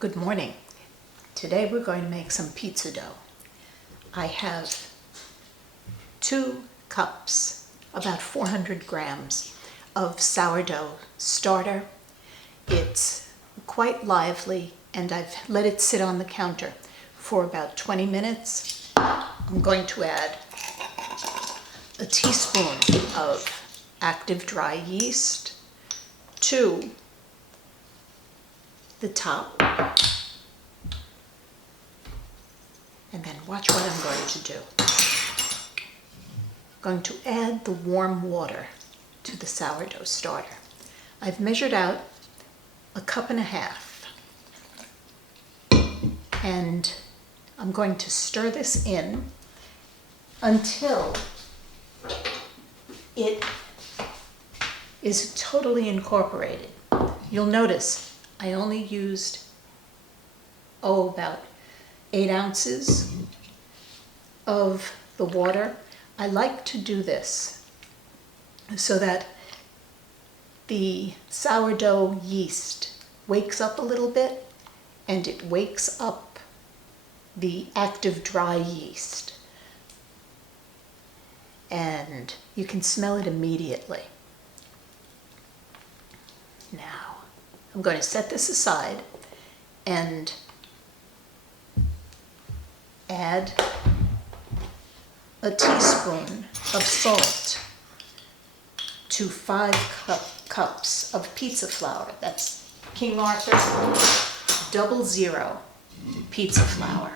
Good morning. Today we're going to make some pizza dough. I have 2 cups, about 400 grams of sourdough starter. It's quite lively and I've let it sit on the counter for about 20 minutes. I'm going to add a teaspoon of active dry yeast to the top, and then watch what I'm going to do. I'm going to add the warm water to the sourdough starter. I've measured out 1.5 cups, and I'm going to stir this in until it is totally incorporated. You'll notice I only used, about 8 ounces of the water. I like to do this so that the sourdough yeast wakes up a little bit and it wakes up the active dry yeast. And you can smell it immediately. Now, I'm going to set this aside and add a teaspoon of salt to 5 cups of pizza flour. That's King Arthur 00 pizza flour.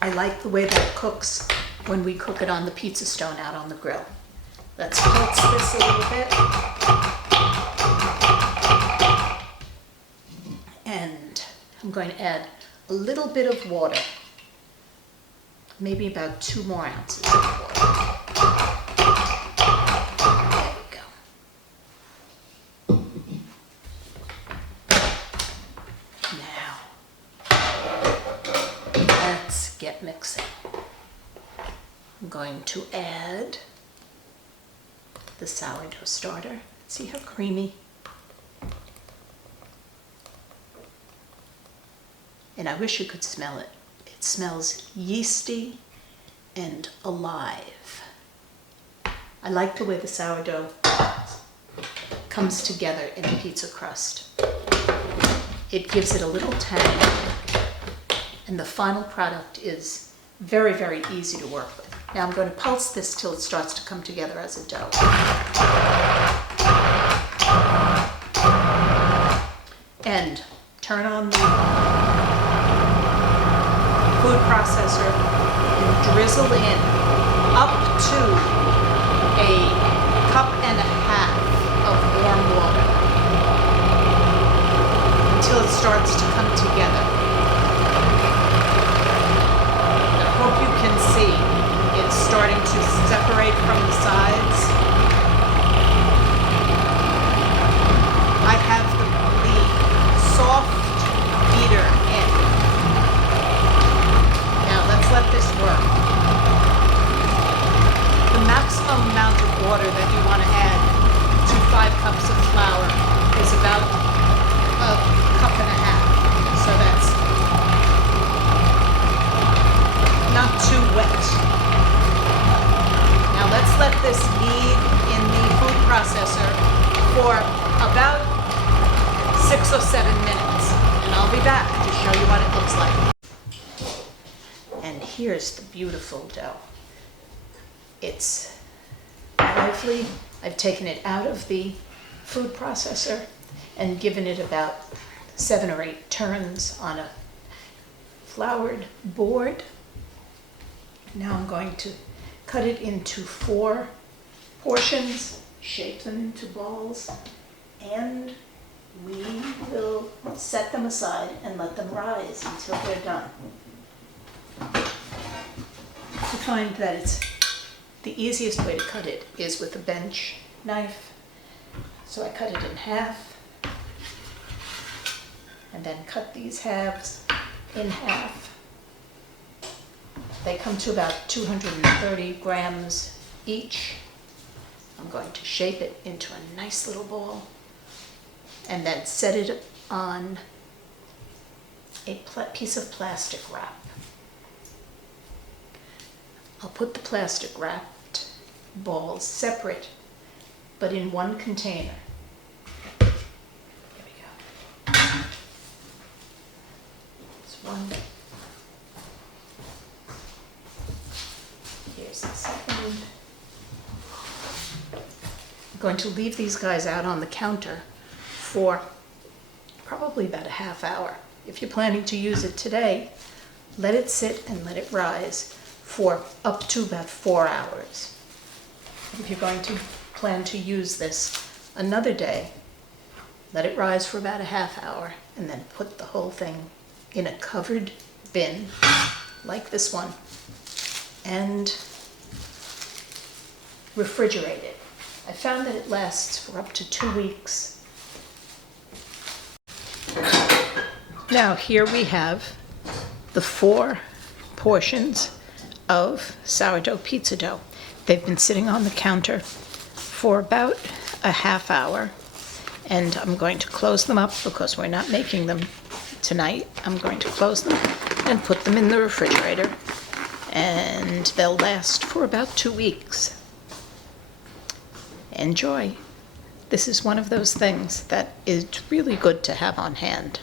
I like the way that cooks when we cook it on the pizza stone out on the grill. Let's pulse this a little bit. And I'm going to add a little bit of water, maybe about 2 more ounces of water. There we go. Now, let's get mixing. I'm going to add the sourdough starter. See how creamy? And I wish you could smell it. It smells yeasty and alive. I like the way the sourdough comes together in the pizza crust. It gives it a little tang, and the final product is very, very easy to work with. Now I'm going to pulse this till it starts to come together as a dough. And turn on the food processor and drizzle in up to 1.5 cups of warm water until it starts to come together. I hope you can see it's starting to separate from the sides. I have the soft beater in. Now let's let this work. The maximum amount of water that you want to add to 5 cups of flour is about 1.5 cups. So that's not too wet. Now let's let this knead in the food processor for about 6 or 7 minutes, and I'll be back to show you what it looks like. And here's the beautiful dough. It's lively. I've taken it out of the food processor and given it about 7 or 8 turns on a floured board. Now I'm going to cut it into 4 portions, shape them into balls, and we will set them aside and let them rise until they're done. I find that it's the easiest way to cut it is with a bench knife. So I cut it in half and then cut these halves in half. They come to about 230 grams each. I'm going to shape it into a nice little ball. and then set it on a piece of plastic wrap. I'll put the plastic wrapped balls separate, but in one container. There we go. It's one. Here's the second. I'm going to leave these guys out on the counter for probably about a half hour. If you're planning to use it today, let it sit and let it rise for up to about 4 hours. If you're going to plan to use this another day, let it rise for about a half hour and then put the whole thing in a covered bin like this one and refrigerate it. I found that it lasts for up to 2 weeks. Now here we have the 4 portions of sourdough pizza dough. They've been sitting on the counter for about a half hour, and I'm going to close them up because we're not making them tonight. I'm going to close them and put them in the refrigerator, and they'll last for about 2 weeks. Enjoy. This is one of those things that is really good to have on hand.